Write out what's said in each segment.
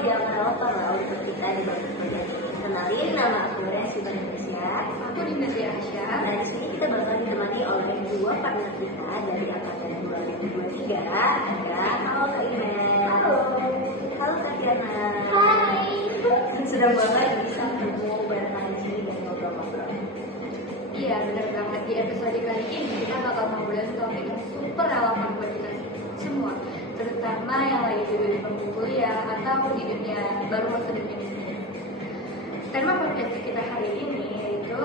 jangan lupa lah untuk kita di bangku kuliah. Kenalin, nama aku Resi Indonesia. Aku di Indonesia Asia. Nah, di sini kita bakal ditemani oleh dua partner kita dari angkatan 2023. Ada halo Kak Ina. Halo Kak Tiana. Hai. Sudah banget bisa ketemu bertanya dan ngobrol-ngobrol. Iya, benar banget. Di episode kali ini kita bakal ngobrolin topik yang super relevan buat kita semua, terutama yang lagi di dunia kuliah atau di dunia baru masuk dunia bisnis. Tema podcast kita hari ini yaitu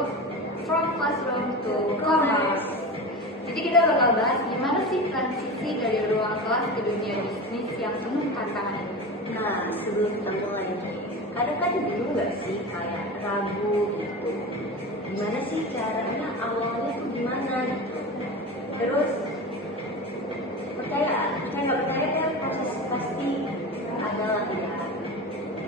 From Classroom to Commerce. Jadi kita bakal bahas gimana sih transisi dari ruang kelas ke dunia bisnis yang penuh tantangan. Nah, sebelum kita mulai, kadang-kadang bingung nggak sih kayak ragu gitu. Gimana sih caranya, awalnya tuh gimana gitu. Terus percaya nggak percaya kan proses pasti adalah ya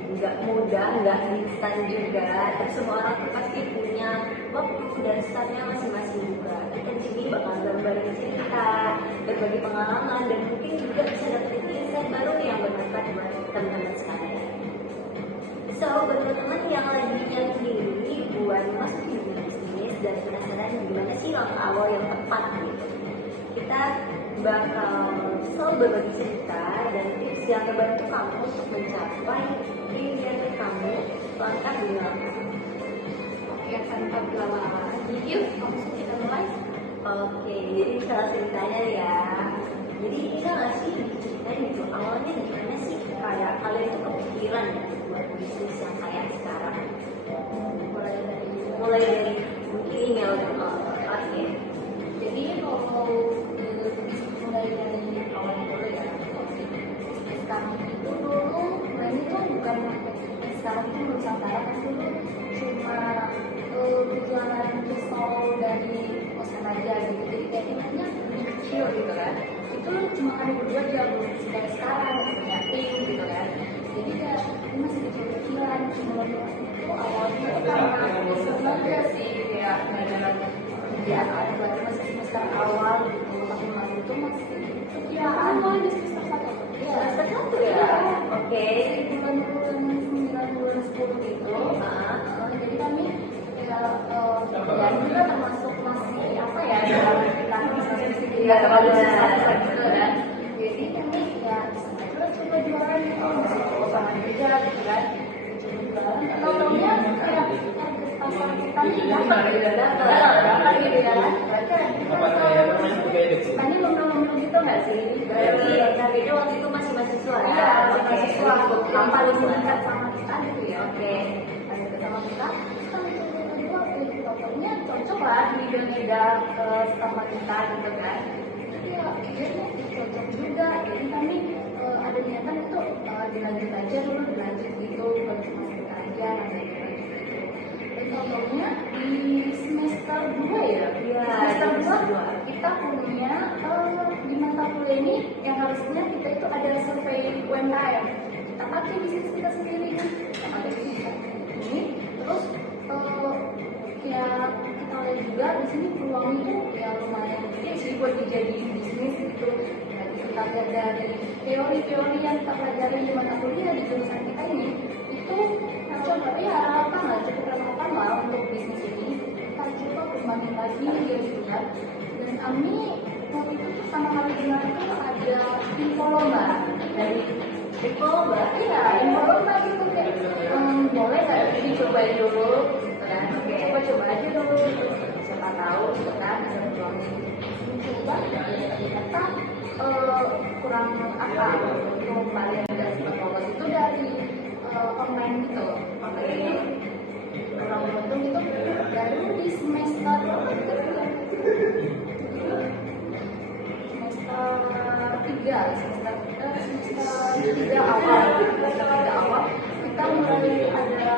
nggak mudah, nggak instan juga. Terus semua orang tuh pasti punya waktu dan startnya masing-masing juga. Kita di sini bakal berbagi cerita, berbagi pengalaman, dan mungkin juga bisa dapetin insight baru nih yang bermanfaat buat teman-teman sekalian. So, buat teman-teman yang lagi nyari diri buat masuk di dunia bisnis dan penasaran gimana sih langkah awal yang tepat gitu, kita bakal selalu berbagi cerita dan tips yang membantu kamu untuk mencapai impian kamu langkah demi langkah. Oke, tanpa berlama-lama lagi, yuk langsung kita mulai. Oke, jadi salah ceritanya ya. Jadi bisa nggak sih diceritain gitu awalnya gimana sih kayak kalian tuh kepikiran ya buat bisnis yang kayak sekarang? Mulai dari mungkin email dulu. Oke. Jadi kalau mulai dari awal dulu ya, bisnis kami itu dulu ini tuh bukan sekarang itu Nusantara kan dulu cuma berjualan pistol dari kosan aja gitu, jadi kayak imannya lebih kecil gitu kan. Itu cuma kami berdua aja, belum kayak sekarang punya tim gitu kan. Jadi kayak ini masih kecil-kecilan, cuma itu awalnya itu karena sebenarnya sih kayak belajar kerjaan awal, belajar masih semester awal gitu, tahun lalu itu masih perkiraan mulai di semester 1. Iya, semester 1 ya. Oke. Bulan 9 bulan 10 gitu. Jadi kami ya juga termasuk masih apa ya dalam kita masih Iya, terlalu susah gitu kan. Jadi kami ya coba jualan itu masih sama kerja gitu kan. Coba jualan atau taunya kayak pasar kita dapat gitu dapat gitu ya kan. Tadi ngomong-ngomong gitu nggak sih? Berarti targetnya waktu itu masih mahasiswa ya? Iya, mahasiswa yang paling dekat sama kita gitu ya. Oke. Paling dekat sama kita. Pokoknya cocok lah di beda sama kita gitu kan. Jadi ya kayaknya cocok juga. Jadi kami ada niatan itu dilanjut aja dulu, dilanjut gitu, bukan cuma kita aja gitu. Dan contohnya di semester 2 ya, Iya, semester semester 2 kita punya di mata kuliah ini yang harusnya kita itu ada survei UMKM. Kita pakai bisnis kita sendiri kan, kita pakai bisnis kita ini, terus ya kita lihat juga di sini peluangnya ya lumayan gede sih buat dijadiin bisnis gitu. Jadi kita lihat dari teori-teori yang kita pelajari di mata kuliah di jurusan kita ini itu coba ya relevan lah, cukup relevan lah untuk bisnis ini. Kita coba kembangin lagi gitu kan. Dan kami waktu itu pertama kali dengar itu ada info lomba dari info lomba, iya info lomba gitu kayak boleh nggak dicobain dulu kan, coba aja dulu, siapa tahu gitu kan ada peluangnya. Coba ternyata kurang apa untuk kalian dari lolos itu dari online gitu. Makanya kurang beruntung itu baru di semester tiga awal kita mulai ada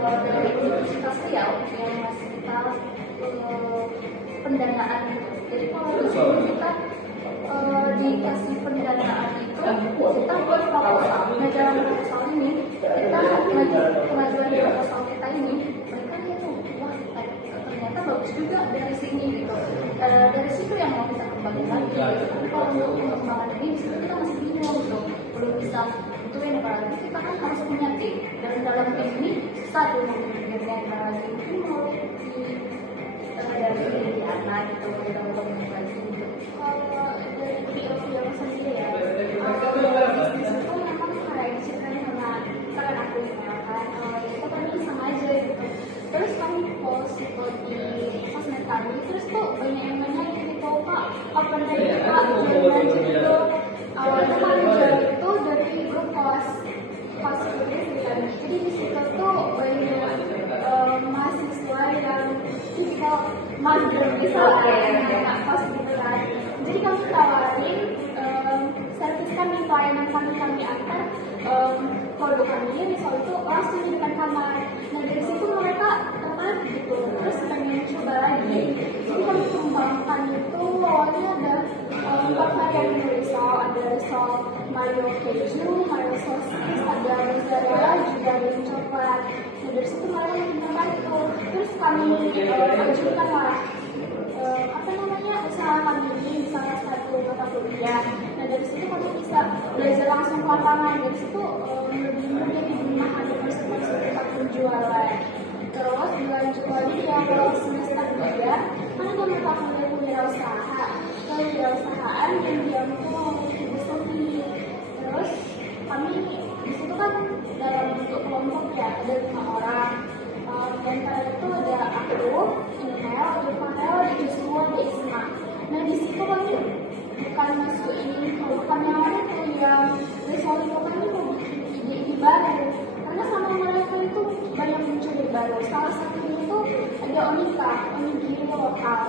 dari Universitas Riau yang masih kita pendanaan gitu. Jadi kalau di sini kita dikasih pendanaan itu kita buat proposal. Nah dalam proposal ini kita pengajuan proposal kita ini mereka itu wah ternyata bagus juga dari sini gitu. Dari situ yang mau kita kembangin lagi. Tapi kalau untuk pengembangan ini kita masih bingung gitu, belum bisa tentuin apalagi kita kan harus punya tim, dan dalam tim ini satu manajernya apalagi mungkin mau Dari anak itu kita mau komunikasi gitu. kalau dari PO sendiri ya, bisnis itu memang kayak diceritain sama rekan aku ya kan, kita kan iseng aja gitu. Terus kami post itu di sosmed kami, terus tuh banyak yang nanya gitu, Pak, kapan dari Pak jualan aja gitu. Awalnya kami jual itu dari grup kelas itu kan. Jadi di situ tuh banyak mahasiswa yang tipikal mager bisa anak kos gitu kan. Jadi kami tawarin servis kami, pelayanan kami antar produk kami misal itu langsung di depan kamar. Nah dari situ mereka tertarik gitu, terus pengen coba lagi. Jadi kami kembangkan itu awalnya ada 4 varian menu risol, ada risol mayo keju, mayo sosis, ada mozzarella, juga ada coklat. Nah dari situ mereka makin tertarik tuh. Terus kami lanjutkan lah usaha kami ini di salah satu mata kuliah. Nah dari situ kami bisa belajar langsung ke lapangan. Dari situ lebih mudah di rumah ada konsep-konsep tempat penjualan. Terus dilanjut lagi di awal semester 3 kan ada mata kuliah kewirausahaan. Kewirausahaan yang diambil ibu Sofi. Terus kami di situ kan dalam bentuk kelompok ya, ada 5 orang. Di antara itu ada aku, Inel, ada Farel, ada Joshua, ada Isma. Nah di situ kami bukan masuk ini, bukan yang mana tuh yang resolusi kami mau bikin ide-ide baru. Karena sama mereka itu banyak muncul ide baru. Salah satunya itu ada Onika, onigiri lokal.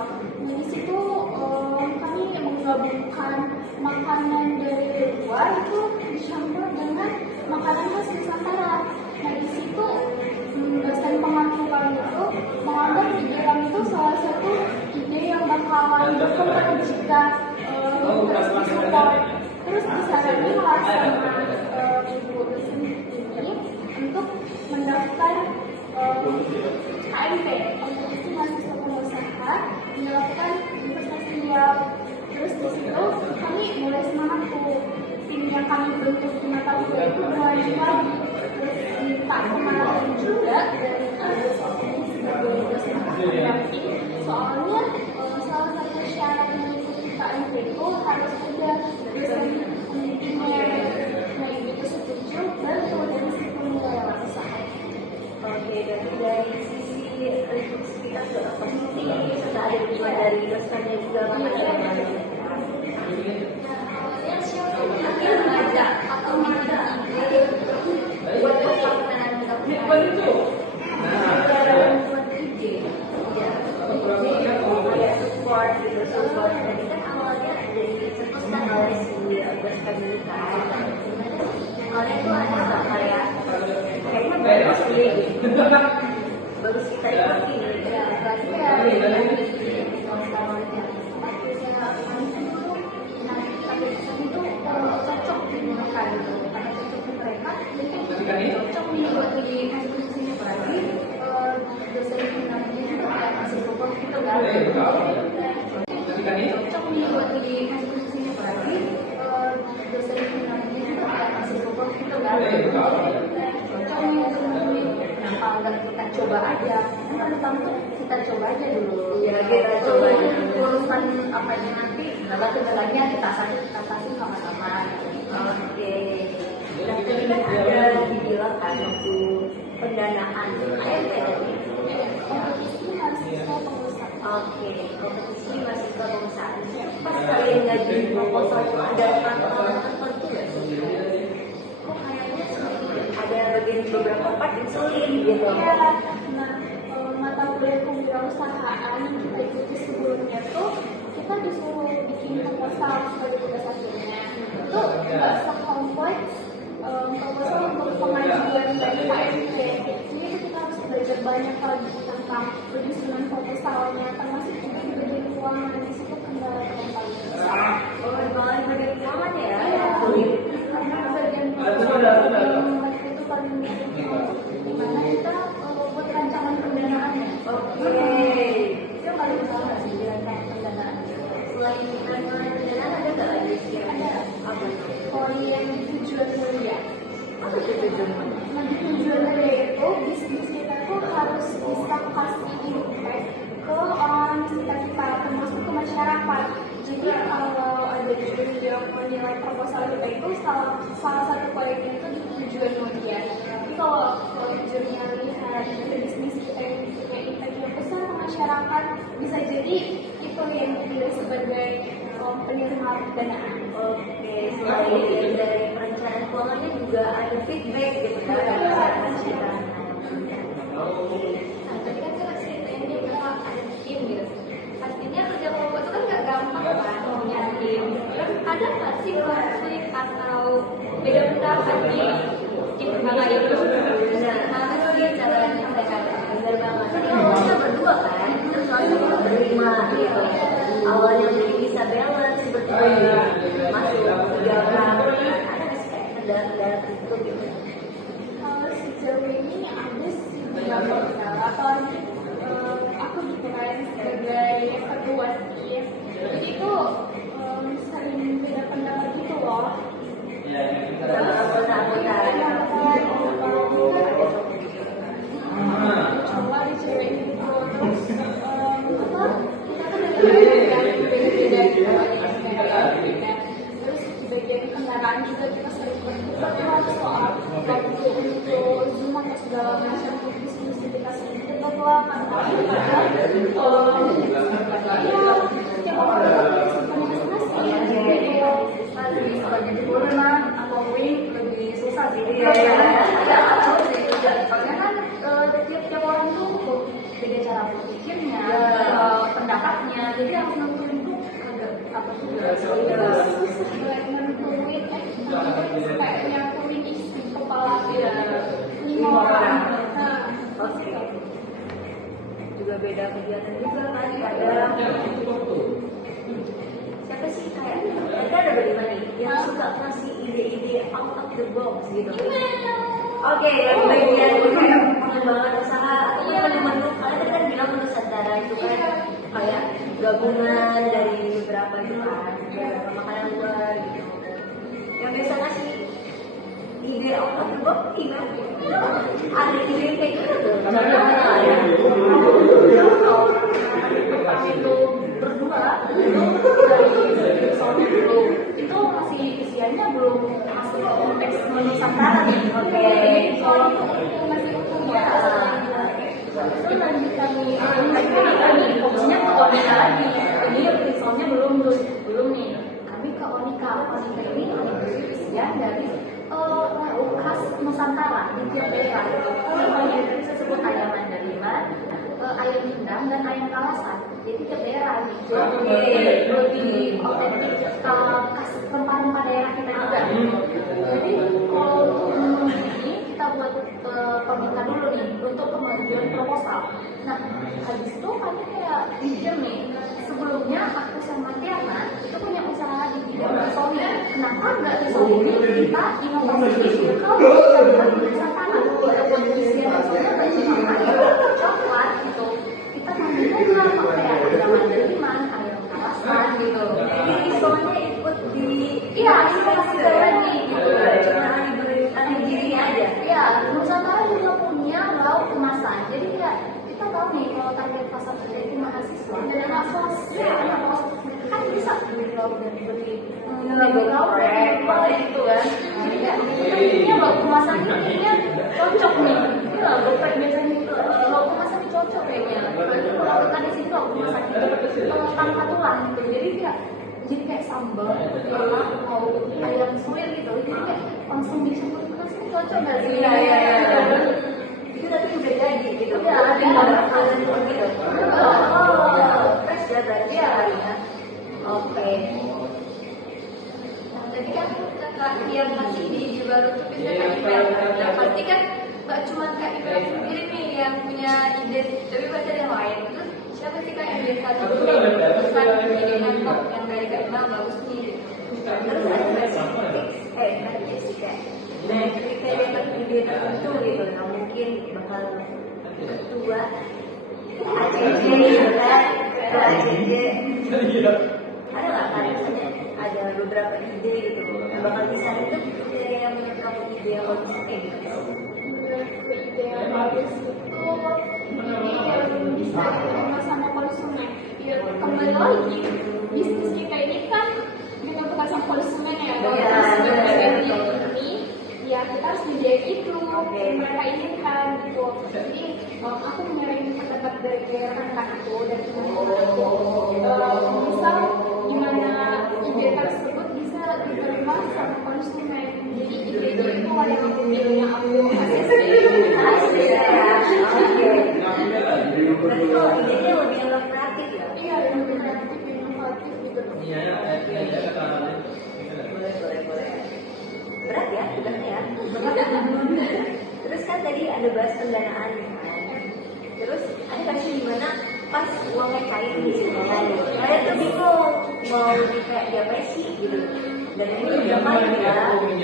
Nah di situ kami menggabungkan makanan dari luar itu dicampur dengan makanan khas Nusantara. Nah di situ dosen pengampu kami itu menganggap ide kami itu salah satu ide yang bakalan berkembang jika terus disupport. Terus disaranin lah sama ibu dosen ini untuk mendaftar KMP, kompetisi mahasiswa pengusaha, dilakukan investasi yang. Terus di situ kami mulai semangat tuh, tim yang kami bentuk di mata kuliah itu mulai lagi. Terus minta kemarin juga dari ini sebagai dosen pendamping, soalnya salah satu syarat mengikuti KMP itu harus ada dosen pendampingnya. Nah itu setuju, baru dari situ mulai usaha. Oke, dari sisi lingkup sekitar juga positif, serta ada dukungan dari dosennya juga makanya Awalnya siapa yang ngajak atau minta buat pelaksanaan buat ide, ya, ada support gitu, support. Tadi kan awalnya dari cetuskan oleh si bos kami kan, awalnya itu ada kayak kayaknya bagus deh, bagus kita ikuti ya, berarti ya cocok digunakan gitu, karena cocok di mereka, jadi cocok nih buat di sini berarti dosen pendampingnya juga kayak masih support gitu kan, cocok nih buat di sini berarti dosen pendampingnya juga kayak masih support gitu kan, cocok nih untuk menemui. Kenapa enggak kita coba aja? Kan pertama kita coba aja dulu. Ya kita coba aja. Urusan apanya nanti, segala-galanya kita kasih sama-sama. Oke. Dan tadi kan ada dibilang kan waktu pendanaan AMP tadi. kompetisi mahasiswa pengusaha. Oke, kompetisi mahasiswa pengusahaan. Pas kalian ngajuin proposal itu ada tantangan tertentu nggak sih? Kok kayaknya ada bagian beberapa part yang sulit gitu. Iya, nah mata kuliah kewirausahaan yang kita ikuti sebelumnya tuh kita disuruh bikin proposal sebagai tugas akhirnya. Itu nggak sekompleks proposal untuk pengajuan dari KMP. Jadi itu kita harus belajar banyak lagi tentang penyusunan proposalnya, termasuk juga di bagian keuangan. Di situ kendala yang paling besar. Pengembangan bagian keuangan ya? Iya, karena bagian yang mereka itu paling dimana kita buat rancangan pendanaannya. Oke. Itu paling utama sih di rancangan pendanaan. Selain rancangan pendanaan ada nggak lagi sih? Ada Apa? proyek tujuan mulia. Apa itu tujuan? Nah, tujuan dari itu bisnis kita tuh harus bisa kasih impact ke orang-orang di sekitar kita, termasuk ke masyarakat. Jadi kalau ada juri yang menilai proposal kita itu salah satu poinnya itu di tujuan dia. Tapi kalau jurinya lihat dari bisnis kita yang punya impact yang besar ke masyarakat, bisa jadi itu yang dipilih sebagai penerima pendanaan. Oke, selain dari perencanaan keuangannya juga ada feedback gitu kan dari masyarakat. Nah, tadi kan saya ceritain nih kalau ada tim gitu. Pastinya kerja kelompok itu kan nggak gampang kan punya tim. Kan ada nggak sih konflik atau beda pendapat di tim perbankan itu? Nah, sih cara menyelesaikan. Bener banget. Tadi awalnya berdua kan, terus langsung berlima gitu. Awalnya jadi bisa balance berdua, masuk tiga orang. Ada nggak sih kayak kendala-kendala tertentu gitu? Kalau sejauh ini ada sih beberapa aku diperan sebagai ketua tim. Jadi itu sering beda pendapat gitu loh. Sama anggota-anggota. Coba diceritain gitu terus apa kita kan ada beda-beda gitu terus di bagian kendaraan juga kita sering berdebat soal waktu untuk zoom atau segala macam bisnis kita sering berdebat lah karena setiap orang Lebih suka jadi boleman atau wing lebih susah gitu ya. Soalnya kan tiap orang tuh beda cara berpikirnya, pendapatnya, jadi harus nentuin tuh agak apa tuh susah nentuin kayak nyatuin isi kepala dia 5 orang. Nah, Oke. Juga beda kegiatan juga kan ada. Siapa sih kayak mereka ada bagaimana nih yang suka kasih ide-ide out of the box gitu. Oke, yang bagian kayak pengembangan usaha atau menu-menu kalian kan bilang Nusantara itu kan kayak gabungan dari beberapa gitu kan, beberapa makanan luar gitu. Yang biasa ngasih ide out of the box gimana? Ada ide kayak gitu tuh? itu berdua dari soalnya belum itu masih isiannya belum masuk ke konteks Nusantara nih. Oke. Soalnya itu masih utuhnya itu lanjutan nih fokusnya ke Onika lagi. Ini soalnya belum nih kami ke Onika ini isian dari lauk khas Nusantara di tiap daerah. Bisa sebut ayam Mandaliman, ayam Pindang dan ayam Kalasan. Jadi tiap daerah lebih otentik khas rempah-rempah daerah kita juga. Jadi kalau untuk ini kita buat permintaan dulu nih untuk pengajuan proposal. Nah habis itu kami kayak mikir nih, sebelumnya aku sama Tiana itu punya usaha di bidang risoli. Kenapa nggak risoli kita inovasi kalau kita bisa tangan kita buat isian risolnya nggak cuma ayam coklat gitu, kita ngambil bunga kayak ayam mandaliman, ayam kalasan gitu. Jadi risolnya ikut di Inovasi lagi gitu. cuma aneh dirinya aja. Ya, Nusantara juga punya lauk kemasan. Jadi ya kita tahu nih kalau target pasar kita itu mahasiswa dan mahasiswa kan bisa beli lauk dan beli lauk gitu kan. Jadi ya kita punya lauk kemasan ini ya cocok nih. Ini lauk biasanya itu lauk kemasan ini cocok kayaknya. Kalau tadi sih lauk kemasan itu tanpa tulang gitu. Jadi kayak sambal, mau ayam suwir gitu. Jadi kayak langsung disebut kasih cocok nggak sih? Iya. Itu tapi udah jadi gitu. Udah ada. Gitu. Fresh ya berarti ya. Oke. Nah, tadi kan kakak yang kasih di Jebaru tuh bisa kan Ibrahim. Pasti kan nggak cuma kak Ibrahim sendiri nih yang punya ide, tapi pasti ada yang lain. Terus siapa sih kak yang bisa pesan idenya top yang dari kak Ibrahim bagus nih? Terus ada nggak sih nanti sih kayak kriteria ide tertentu gitu. Nah mungkin bakal ketua ACJ gitu kan, ketua ACJ. Ada nggak kan misalnya ada beberapa ide gitu yang bakal bisa itu kriteria yang menurut kamu ideal kondisi kayak gitu. Menurutku ideal bagus itu ini yang bisa diterima sama konsumen. Ya kembali lagi, bisnis kita ini kan kita bukan sama konsumen ya. Kalau Iya, konsumen benar. pengen ini, ya kita harus menjadi itu yang mereka inginkan gitu. Jadi aku menyaring pendapat dari rekan aku dan teman-teman aku. Misal gimana ide tersebut bisa diterima sama konsumen. Jadi ide itu yang aku Asli ya. Oke. Berarti kalau idenya lebih yang kreatif ya. iya yang lebih kreatif, inovatif gitu. Boleh. Berat ya, tugasnya ya. Terus kan tadi ada bahas pendanaan kan. Terus ada kasus di mana pas uangnya cair di sini kan. Kalian tuh bingung mau kayak diapain sih gitu. Dan ini udah main ya.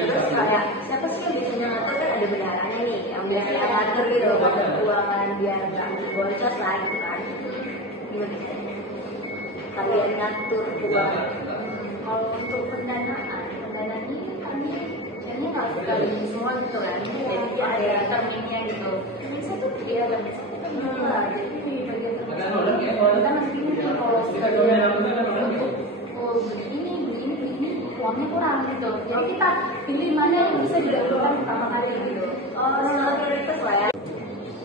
Terus kayak siapa sih yang biasanya ngatur kan ada bendaharanya nih, yang biasanya ngatur gitu ngatur keuangan biar nggak boncos lah gitu kan. Gimana sih? Kalian ngatur keuangan. Kalau untuk pendanaan ini kami kayaknya nggak sekali semua gitu kan. Jadi ada terminnya gitu. Termin satu dia dan satu termin lah. Jadi di bagian termin kita masih bingung nih kalau sudah untuk beli ini uangnya kurang gitu. Jadi kita pilih mana yang bisa dilakukan pertama kali gitu. Oh, skala prioritas lah ya.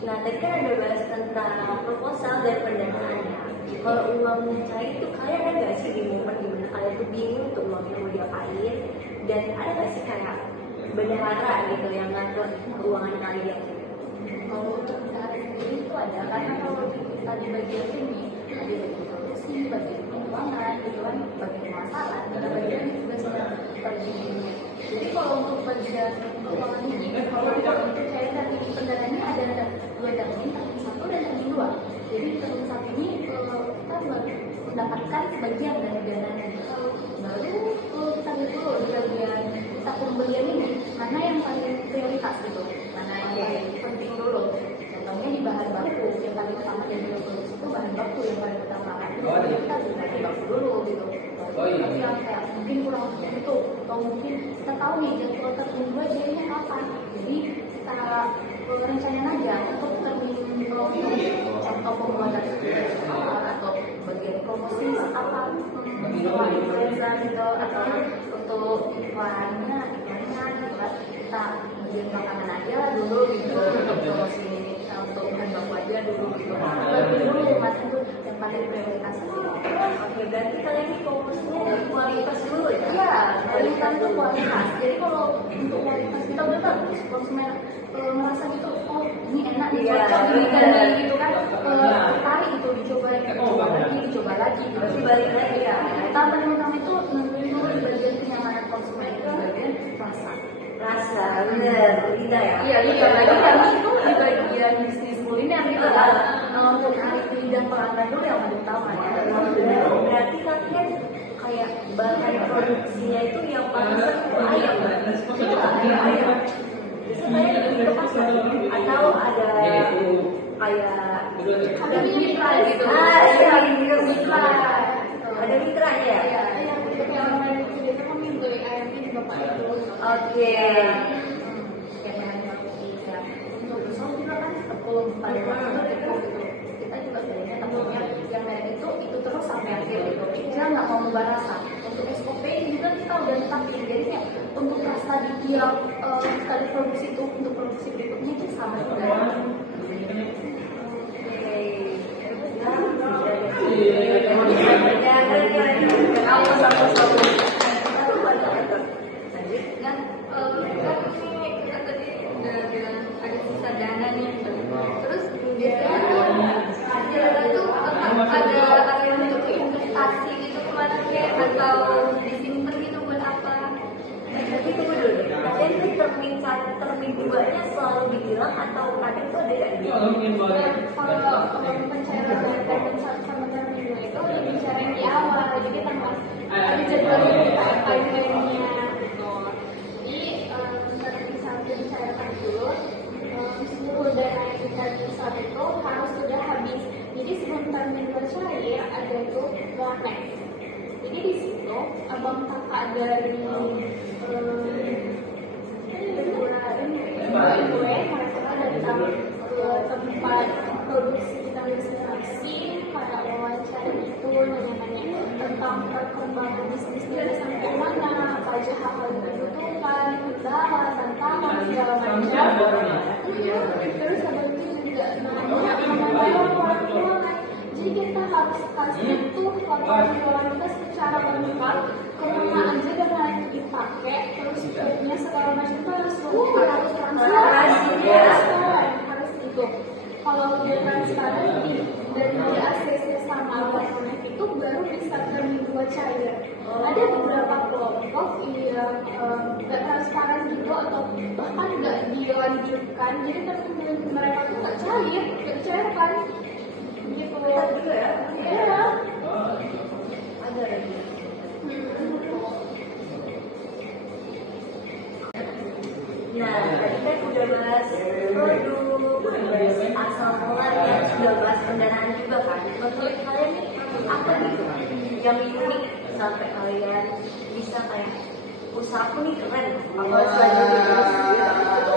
Nah, tadi kan ada bahas tentang proposal dan pendanaan ya. Kalau uang cair itu kalian ada nggak sih di momen dimana kalian tuh bingung tuh uangnya mau diapain? Dan ada nggak sih kayak bendahara gitu yang ngatur keuangan kalian? Kalau untuk pendanaan sendiri itu ada karena kalau kita di bagian ini ada bagian produksi, bagian keuangan, gitu kan, bagian pemasaran, dan bagian juga sedang bagian. Jadi kalau untuk bagian keuangan ini, kalau untuk cair dari pendanaannya ada dua termin, termin satu dan termin dua. Jadi termin satu ini kita mendapatkan sebagian dari dananya. Baru kita lihat dulu di bagian kita pembelian ini mana yang paling prioritas gitu, mana yang paling penting dulu. Contohnya di bahan baku yang paling utama dari produksi itu bahan baku yang paling utama kan. Jadi kita beli bahan baku dulu gitu. Tapi yang kayak mungkin kurang untuk atau mungkin kita tahu nih jadwal termin dua jadinya kapan. Jadi kita rencanain aja untuk termin contoh pembuatan atau bagian promosi apa influencer gitu atau untuk iklannya gitu kan kita bagian makanan aja dulu gitu untuk promosi untuk bahan baku aja dulu gitu bagi dulu mas itu yang paling prioritas. Oke, berarti kalian ini fokusnya dari kualitas dulu ya? Iya, kualitas itu kualitas. Jadi kalau untuk kualitas kita udah bagus, konsumen merasa gitu, oh ini enak nih, cocok ini gini gitu kan, tertarik itu dicoba lagi. Berarti balik lagi ya? Kita paling utama itu nentuin dulu di bagian kenyamanan konsumen, di bagian rasa. Rasa, bener, lidah ya? Iya, lagi kami itu di bagian bisnis kuliner gitu kan, untuk menarik lidah pelanggan dulu yang paling utama ya. Berarti kalian kayak bahan produksinya itu yang paling sering itu ayam kan? Ayam. Biasanya kalian lebih ke pasar atau ada kayak Kami mitra gitu. iya, Mitra. ada mitranya ya? Iya, yang untuk yang lain itu biasa kami beli ayamnya di bapak itu. Oke. Kayak bahan baku ya. Untuk risol juga kan tepung pada waktu itu gitu. Kita juga belinya tepungnya yang dari itu terus sampai akhir gitu. Kita nggak mau mengubah rasa. Untuk SOP juga kita udah tetapin. Jadi kayak untuk rasa di tiap kali produksi itu untuk produksi berikutnya itu sama juga. Dan kita tadi udah bilang ada sisa dana nih. Terus biasanya hasilnya tuh ada yang untuk investasi gitu kemana kayak atau disimpan gitu buat apa? Tapi tunggu dulu deh. Kalian tuh termin duanya selalu dibilang atau kadang tuh ada yang Kalau pencairan dari termin satu sama termin dua itu dibicarain di awal, jadi tanpa ada jadwalnya kita timelinenya gitu. Jadi termin satu dicairkan dulu, seluruh dana yang kita bisa itu harus sudah habis. Jadi sebelum termin dua cair ada itu warnet. Jadi di situ abang kakak dari aja hal-hal yang dibutuhkan, kendala, tantangan segala macam. Terus habis itu juga nanya sama orang tua. Jadi kita harus kasih tuh laporan kita secara lengkap kemana aja dengan dipakai, terus struknya segala macam itu harus transparan, harus itu. Kalau udah transparan dari ACC sama elektronik itu baru bisa terbuat cair. Ada beberapa kelompok yang nggak transparan gitu atau bahkan nggak dilanjutkan, jadi teman-teman mereka tuh nggak cair kan gitu. Juga ya? Iya. Ada lagi. Nah, tadi kan udah bahas produk, udah bahas asal mulanya, sudah bahas pendanaan juga kan. Menurut kalian nih apa gitu yang unik sampai kalian bisa kayak usahaku nih keren, apa selanjutnya terus gitu.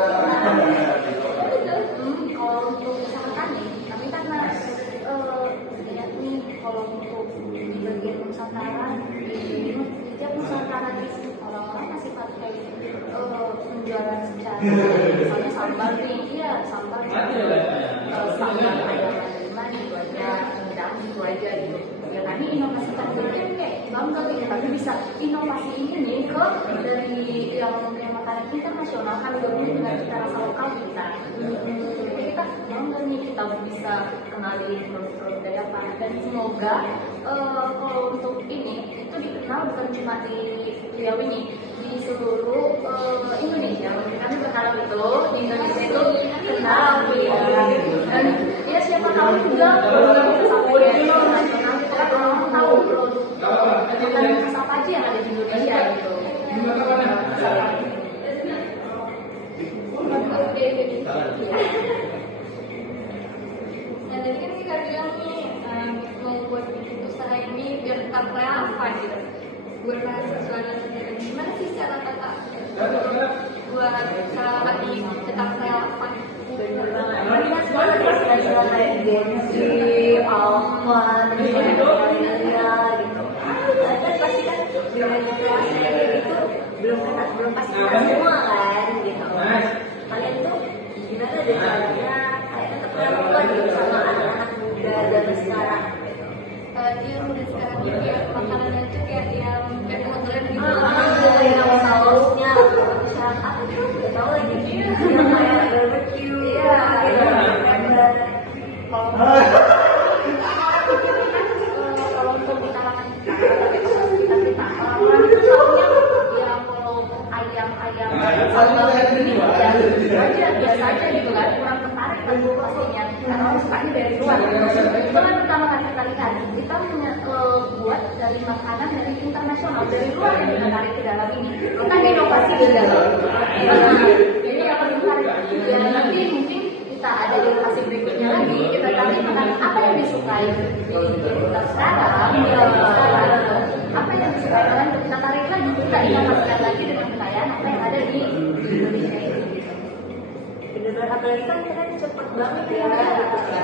Kalau untuk usaha kami karena lihat nih kalau untuk di bagian Nusantara di setiap Nusantara itu orang-orang masih pakai penjualan secara misalnya sambal nih, iya sambal sambal ada mana itu aja, rendang itu aja gitu. Ya kami inovasikan kan kayak bangga gitu, tapi bisa inovasi ini nih ke dari yang makanan internasional kan gabung dengan cita rasa lokal kita. Jadi kita bangga nih kita bisa kenalin produk-produk dari apa, dan semoga kalau untuk ini itu dikenal bukan cuma di Riau ini, di seluruh Indonesia. Kami berharap itu di Indonesia itu kenal ya, dan ya siapa tahu juga bisa sampai ke internasional, kita kan orang tahu produk makanan apa aja yang ada di Indonesia gitu. Nah, jadi kan kita bilang nih membuat usaha ini biar tetap relevan gitu, buat mahasiswa nanti. Gimana sih cara kakak buat usaha ini tetap relevan? Bener banget. Ini kan semua ada istilah kayak Gensi, Alpha, terus ada gitu. Kan pasti kan dengan inovasinya itu belum pasti kita semua kan gitu. Kalian tuh gimana deh caranya kayak tetap relevan gitu sama anak-anak muda zaman sekarang gitu. Dia muda sekarang ini kayak makanannya tuh kayak yang kayak modern gitu. Yang sausnya masyarakat itu nggak tahu lagi yang kayak barbecue ya gitu. Kalau untuk di kalangan kita orang itu tahunya ya kalau ayam sambal ini ya biasa aja gitu kan, kurang tertarik kan pastinya karena orang sukanya dari luar. Itu kan pertama kali kita lihat kita buat dari makanan dari internasional dari luar yang kita tarik ke dalam ini, kita inovasi di dalam. Jadi yang paling menarik ya nanti mungkin kita ada inovasi berikutnya lagi, kita tarik makanan apa yang disukai kita sekarang, apa yang disukai orang kita tarik lagi, kita inovasikan lagi dengan kekayaan apa yang ada di Indonesia ini. Bener-bener apalagi kan keren cepet banget ya.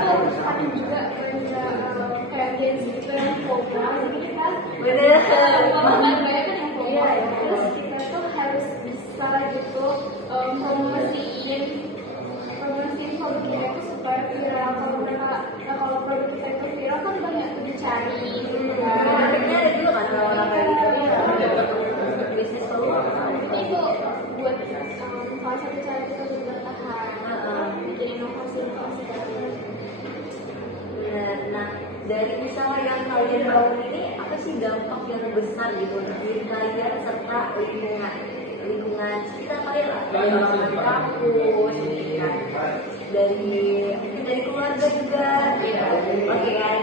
Terus ada juga kayak dance gitu yang vokal gitu kan. Bener. Banyak kan yang vokal. Terus kita tuh harus bisa gitu promosiin produk kita itu supaya viral. Kalau produk kita itu viral kan banyak dicari. Marketnya ada juga kan orang-orang kayak gitu ya. Bisnis peluang. Itu buat salah satu cara kita untuk bertahan. Jadi inovasi-inovasi dari. Benar. Nah, dari usaha yang kalian bangun ini apa sih dampak yang besar gitu untuk diri kalian serta lingkungan sekitar kalian lah, dari kampus, ya. dari keluarga juga, ya. Oke kan?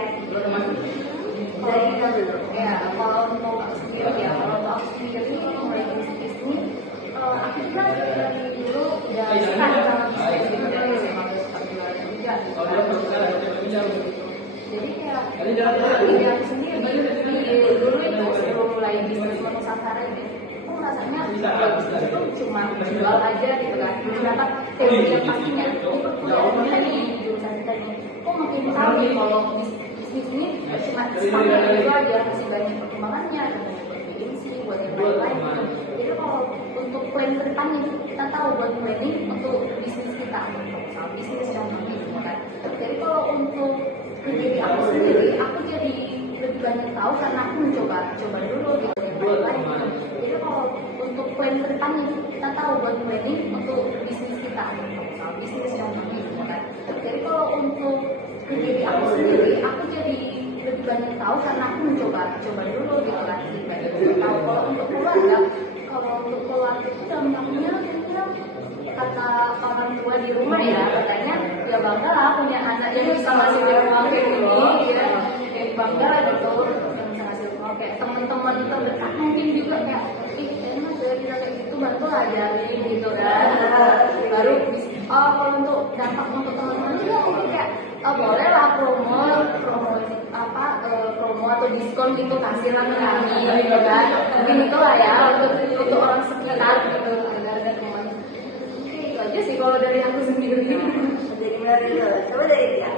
Dari kita dulu. Ya, kalau untuk aku sendiri ya, kalau aku sendiri mulai bisnis ini, aku juga dari dulu udah suka sama bisnis gitu, dari SMA suka jualan juga. Jadi kayak ide aku sendiri dulu itu sebelum mulai bisnis Nusantara ini, aku rasanya bisnis itu cuma jual aja gitu kan, ternyata teori yang pastinya ini perkuliahan kita nih jurusan kita ini, kok makin tahu nih kalau bisnis ini cuma sepakat itu aja, masih banyak perkembangannya, buat bikin sih, buat yang lain-lain gitu. Jadi depannya kita tahu buat planning untuk bisnis kita, soal bisnis dan bisnis kan. Jadi kalau untuk diri aku sendiri, aku jadi lebih banyak tahu karena aku coba dulu gitu yang lain. Jadi kalau untuk plan ke depannya kita tahu buat planning untuk bisnis kita, soal bisnis dan bisnis kan. Jadi kalau untuk diri aku sendiri, aku jadi lebih banyak tahu karena aku coba dulu gitu kan. Tahu kalau untuk keluarga, itu dampaknya kira-kira kata orang tua di rumah ya, katanya ya bangga lah punya anak yang bisa ngasih di rumah kayak gini ya, kayak bangga gitu yang bisa ngasih di rumah. Kayak teman-teman terdekat mungkin juga kayak enak dari kayak gitu, bantu ajarin gitu kan. Baru kalau untuk dampak untuk teman-teman juga mungkin kayak boleh lah promo atau diskon gitu kasih lah kami gitu kan. Mungkin itu lah ya untuk orang sekitar gitu agar teman. Oke, itu aja sih kalau dari aku sendiri. Jadi menarik banget. Coba dari dia.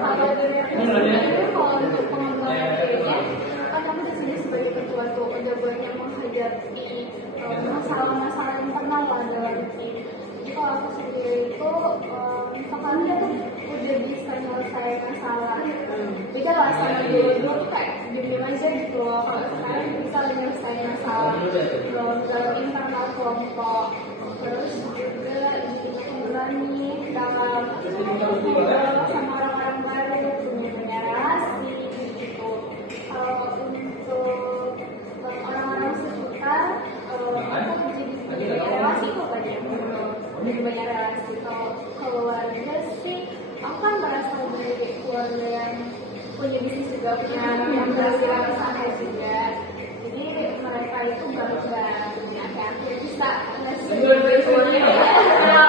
Kalau dari aku sendiri, kalau untuk pengembangan dirinya, kan aku di sini sebagai ketua tuh udah banyak menghadapi masalah-masalah internal lah dalam tim. Jadi kalau aku sendiri itu misalkan tuh udah bisa nyelesain masalah. Beda lah sama dulu kayak diem aja gitu loh. Kalau sekarang bisa nyelesain masalah dalam internal kelompok. Terus juga berani dalam ngobrol sama orang-orang baru, punya relasi gitu. Kalau untuk orang-orang sekitar, aku jadi banyak relasi kok jadi banyak relasi. Kalau keluarga sih, aku kan merasa dari keluarga yang punya bisnis juga, punya penghasilan usaha juga. Jadi mereka itu bangga punya aku bisa ngasih keluarga.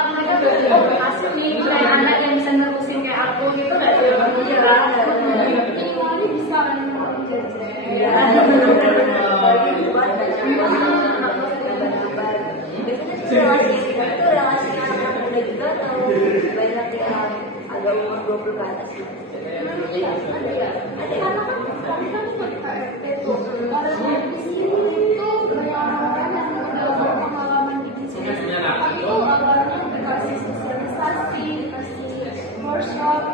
Mereka berhasil nih punya anak yang bisa nerusin kayak aku gitu. Iya. Ini wali bisa Relasi itu relasi anak muda juga atau banyak yang agak umur 20 ke atas? Iya, ada ya. Karena kan kami kan ikut KRT tuh. Orang di sini itu banyak orang yang udah berpengalaman di bisnis. Kami tuh awalnya dikasih sosialisasi, dikasih workshop.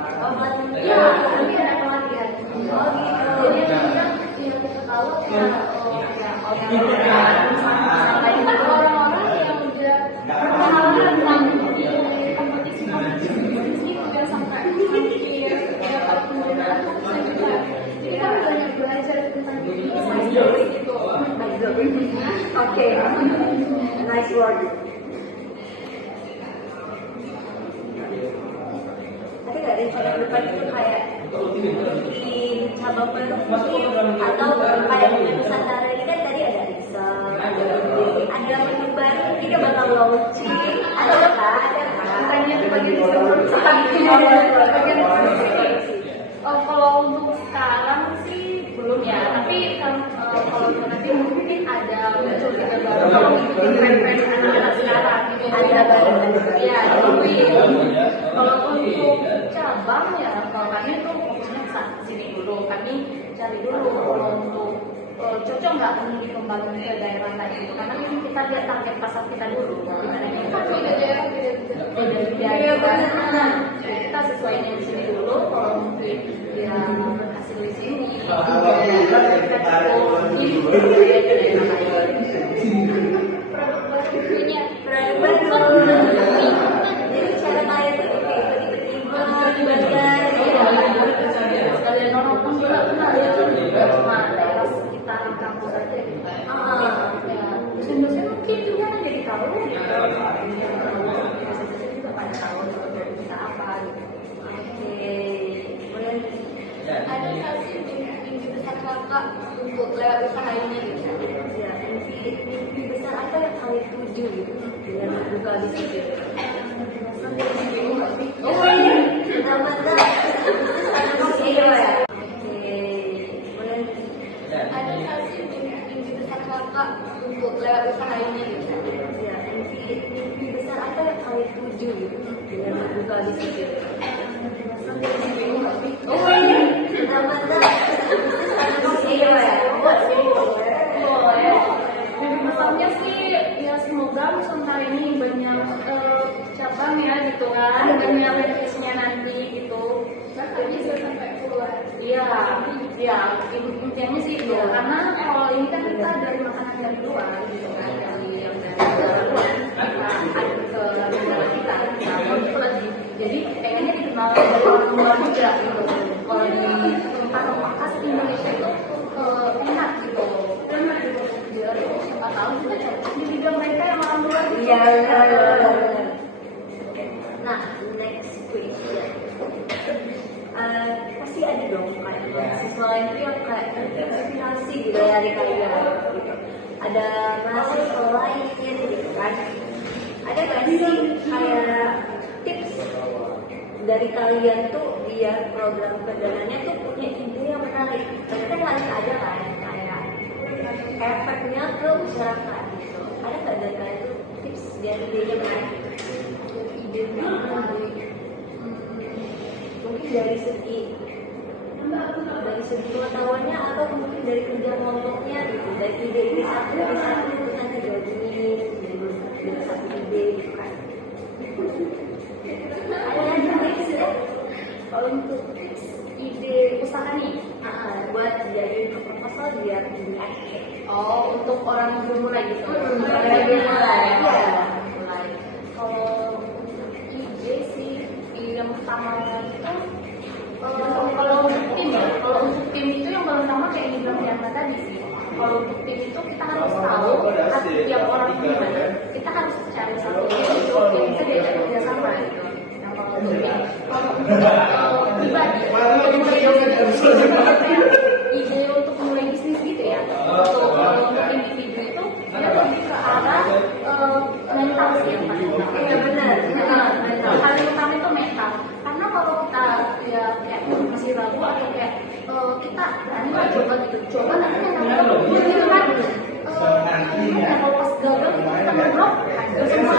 Iya, nanti ada pelatihan. Oh gitu. Jadi yang kita tahu ya orang-orang yang udah berpengalaman tentang kompetisi bisnis itu yang sampai dapat penggunaan saya juga. Jadi kami banyak belajar tentang bisnis itu. Oke, nice word. Tapi nggak rencana ke depan itu kayak di cabang baru mungkin atau kayak di Nusantara ini kan tadi ada Rizal, ada menu baru kita bakal launching, ada kan? Tanya di bagian kalau untuk sekarang sih belum ya, tapi kalau nanti mungkin ada muncul juga baru kalau ngikutin tren-tren anak-anak sekarang gitu. Ada baru. Iya, mungkin. Kalau untuk cabang ya, kalau kami tuh fokusnya ke sini dulu. Kami cari dulu kalau untuk cocok nggak untuk dikembangkan ke daerah lain itu, karena memang kita lihat target pasar kita dulu. Kan beda daerah beda. Kita sesuaiin yang sini dulu. Kalau mungkin dia berhasil di sini, kita produk baru punya Jadi cara kalian tuh kayak tiba-tiba dibandingkan sekalian nonton juga kenal ya, cuma daerah sekitar kampus aja gitu. Dosen-dosen mungkin juga kan jadi tahu gitu. Dosen-dosen juga pada tahu sebetulnya bisa apa gitu. Ada kasih mimpi besar kakak untuk lewat usaha ini gitu. Ya, mimpi besar apa yang kalian tuju gitu dengan membuka bisnis itu? Oh iya, benar-benar. Ada kasih mimpi besar kakak untuk lewat usaha ini gitu. Ya, mimpi besar apa yang kalian tuju gitu dengan membuka bisnis itu? Oh iya, benar-benar. Mimpi besarnya sih ya semoga bisa dengan nyiapin case-nya nanti gitu. Bahkan bisa sampai keluar. Iya, Intinya sih itu, karena kalau ini kan kita dari makanan dari luar gitu kan, dari yang dari luar kita ada ke negara kita, nah kebetulan jadi pengennya dikenal dari orang luar juga gitu. Kalau di tempat khas Indonesia itu enak gitu, biar siapa tahu juga cocok di lidah mereka yang orang luar gitu. Iya. Nah, next question. Pasti ada dong kayak mahasiswa lain tuh yang kayak terinspirasi gitu dari kalian gitu. Ada mahasiswa lain gitu kan. Ada gak sih kayak tips dari kalian tuh biar program perdananya tuh punya ide yang menarik? Tapi kan harus ada kan kayak efeknya ke masyarakat gitu. Ada gak dari kalian tuh tips biar idenya menarik? Idenya menarik. Mungkin dari segi pengetahuannya atau mungkin dari kerja kelompoknya gitu, dari ide satu itu nanti gabungin jadi satu ide gitu kan. Ada yang tips ya? Kalau untuk ide usaha nih, Buat jadi proposal biar dipakai. oh untuk orang yang belum mulai gitu. Dari mulai ya. Kalau untuk ide sih yang pertama itu kalau untuk tim ya, kalau untuk tim itu yang pertama kayak dibilang Diana tadi sih. Kalau untuk tim itu kita harus tahu hati tiap orang gimana. Kita harus cari satu tim itu kita diajak kerja sama gitu. Yang kalau untuk tim, kalau untuk pribadi, ide untuk mulai bisnis gitu ya. Untuk individu itu dia lebih ke arah mental sih yang paling utama. Iya benar. Mental. Paling utama itu mental. Karena kalau kita ya kayak masih ragu atau kayak kita berani lah coba nanti yang namanya gitu kan. Kalau pas gagal kita ngeblok hancur semua.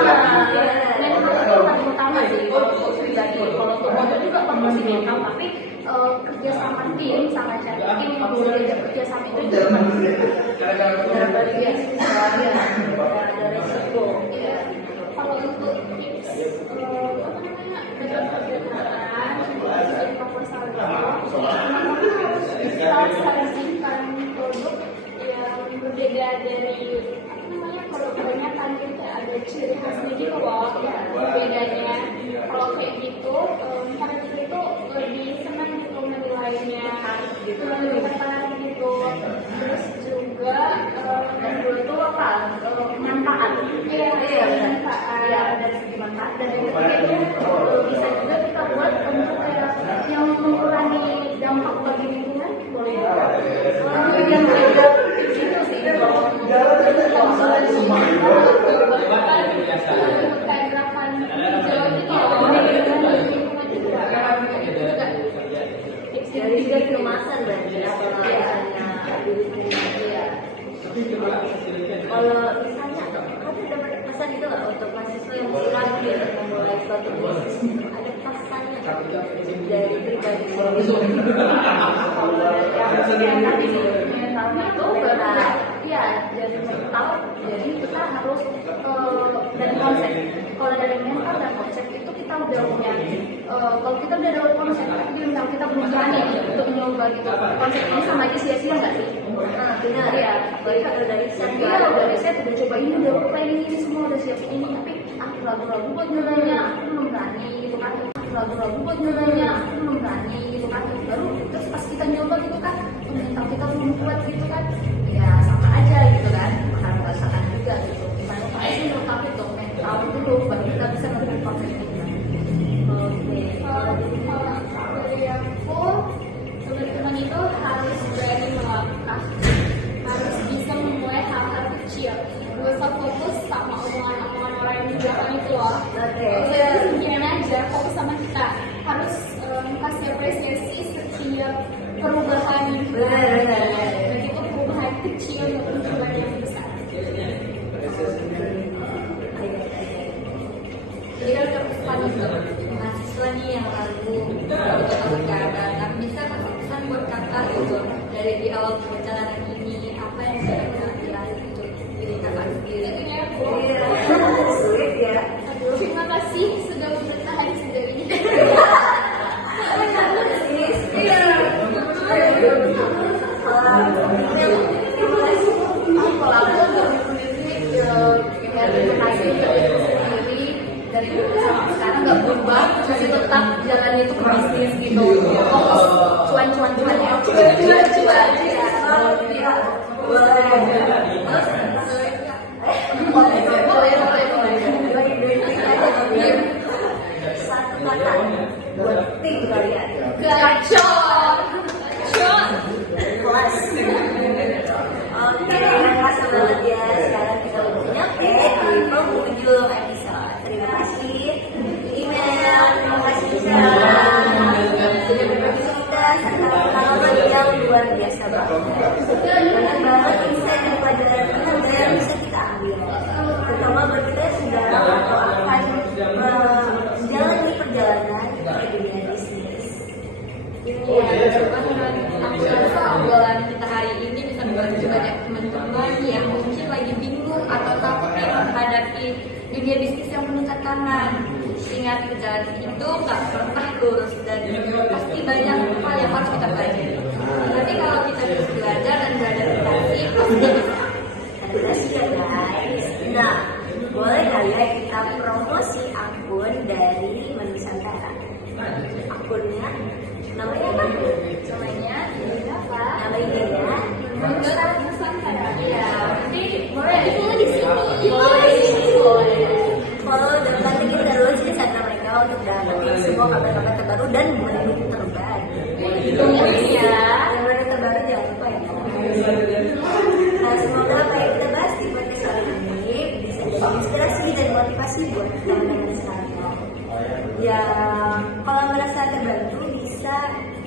Mental itu paling utama sih kalau untuk pribadi. Kalau untuk modal juga perlu sih mental, tapi kerja sama tim sama cari tim yang bisa diajak kerja sama itu juga Dari bisnis ada resiko. kalau untuk tips apa namanya dalam perbedaan dari proposal itu harus bisa selesaikan produk yang berbeda dari apa namanya kalau kebanyakan kita ada ciri khasnya gitu loh ya bedanya kalau kayak gitu karena kita itu lebih senang gitu menilainya gitu lebih tertarik gitu terus juga dan dulu itu apa manfaat manfaat dari segi manfaat dan yang ketiga itu bisa juga kita buat untuk kayak yang mengurangi dampak bagi lingkungan boleh yang ada itu sih kayak gerakan hijau itu lingkungan juga Dari kemasan berarti ya kalau kalau misalnya kamu dapat pesan itu nggak untuk mahasiswa yang masih ragu ya memulai suatu bisnis, ada pesannya dari pribadi yang tadi sih mentalnya itu baru ya dari mental jadi kita harus dari konsep kalau dari mental dan konsep itu kita udah punya kalau kita udah dapat konsep tapi mental kita belum berani untuk mencoba gitu konsep ini sama aja sia-sia nggak sih? benar ya baik kalau dari riset iya udah riset udah coba ini udah planning ini semua udah siapin ini tapi aku ragu-ragu buat nyobanya aku belum berani gitu kan aku ragu-ragu buat nyobanya aku belum berani gitu kan baru terus pas kita nyoba gitu kan mental kita belum kuat gitu kan ya sama aja gitu kan akan merasakan juga gitu gimana sih menurut aku itu mental dulu baru kita bisa melakukan konsep itu. Kalau dari aku teman-teman itu harus berani melangkah harus bisa memulai hal-hal kecil gak usah fokus sama omongan-omongan orang yang di belakang itu loh udah sendirian aja fokus sama kita harus kasih apresiasi setiap perubahan dan itu perubahan kecil maupun perubahan yang besar Jadi kalau terpesan untuk mahasiswa nih yang ragu atau berkata, tapi bisa kasih pesan buat kakak gitu dari di awal perjalanan ini apa yang bisa kakak bilang gitu dari kakak sendiri. sulit ya. terima kasih sudah bertahan tujuannya itu ke bisnis gitu, fokus cuan ya. Satu kata buat tim kalian. Gacor. Kelas. Oke, makasih banget ya. Sekarang kita udah nyampe di penghujung episode. Terima kasih email, terima kasih sudah berbagi cerita serta pengalaman yang luar biasa banget. Banyak banget insight dan pelajaran berharga yang bisa kita ambil. Terutama buat kita yang sudah atau akan menjalani perjalanan ke dunia bisnis. Iya, aku rasa obrolan kita hari ini bisa membantu banyak teman-teman yang mungkin lagi bingung atau takut menghadapi dunia bisnis yang penuh tantangan. Ingat, perjalanan itu nggak pernah lurus dan pasti banyak hal yang harus kita pelajari. Tapi kalau kita terus belajar dan beradaptasi, pasti bisa. Kasih ya guys. Nah, boleh kali ya kita promosi akun dari Manusantara. Akunnya namanya apa? Namanya apa? Namanya ya. Nusantara. Iya, Nanti boleh di follow di sini. Follow dan pantengin terus di sana mereka untuk dapetin semua kabar-kabar terbaru dan menu terbaru. Iya. Yang menu terbaru jangan lupa ya. Nah, semoga apa yang kita bahas di podcast kali ini bisa jadi inspirasi dan motivasi buat teman-teman sekalian. Ya, kalau merasa terbantu bisa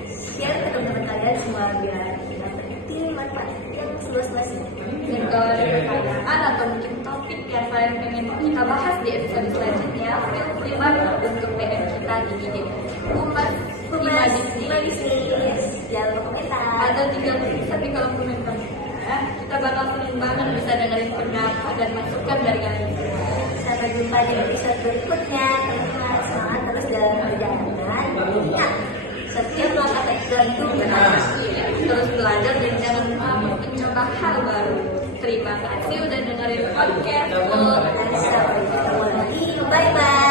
share ke teman-teman kalian semua biar dapetin manfaat yang seluas-luasnya. Dan kalau ada pertanyaan atau mungkin topik yang kalian pengen kita bahas di episode selanjutnya, feel free banget untuk DM kita di IG Umat Lima bisnis, jangan lupa komentar. Ada 3 tulisan di kolom komentar. Kita bakal seneng banget bisa dengerin pendapat dan masukan dari kalian. Sampai jumpa di episode berikutnya, teman-teman. Semangat terus dalam perjalanan. Ingat, setiap langkah kecil itu berhasil. Terus belajar dan jangan lupa mencoba hal baru. Terima kasih udah dengerin podcast. Dan sampai ketemu lagi. Bye-bye.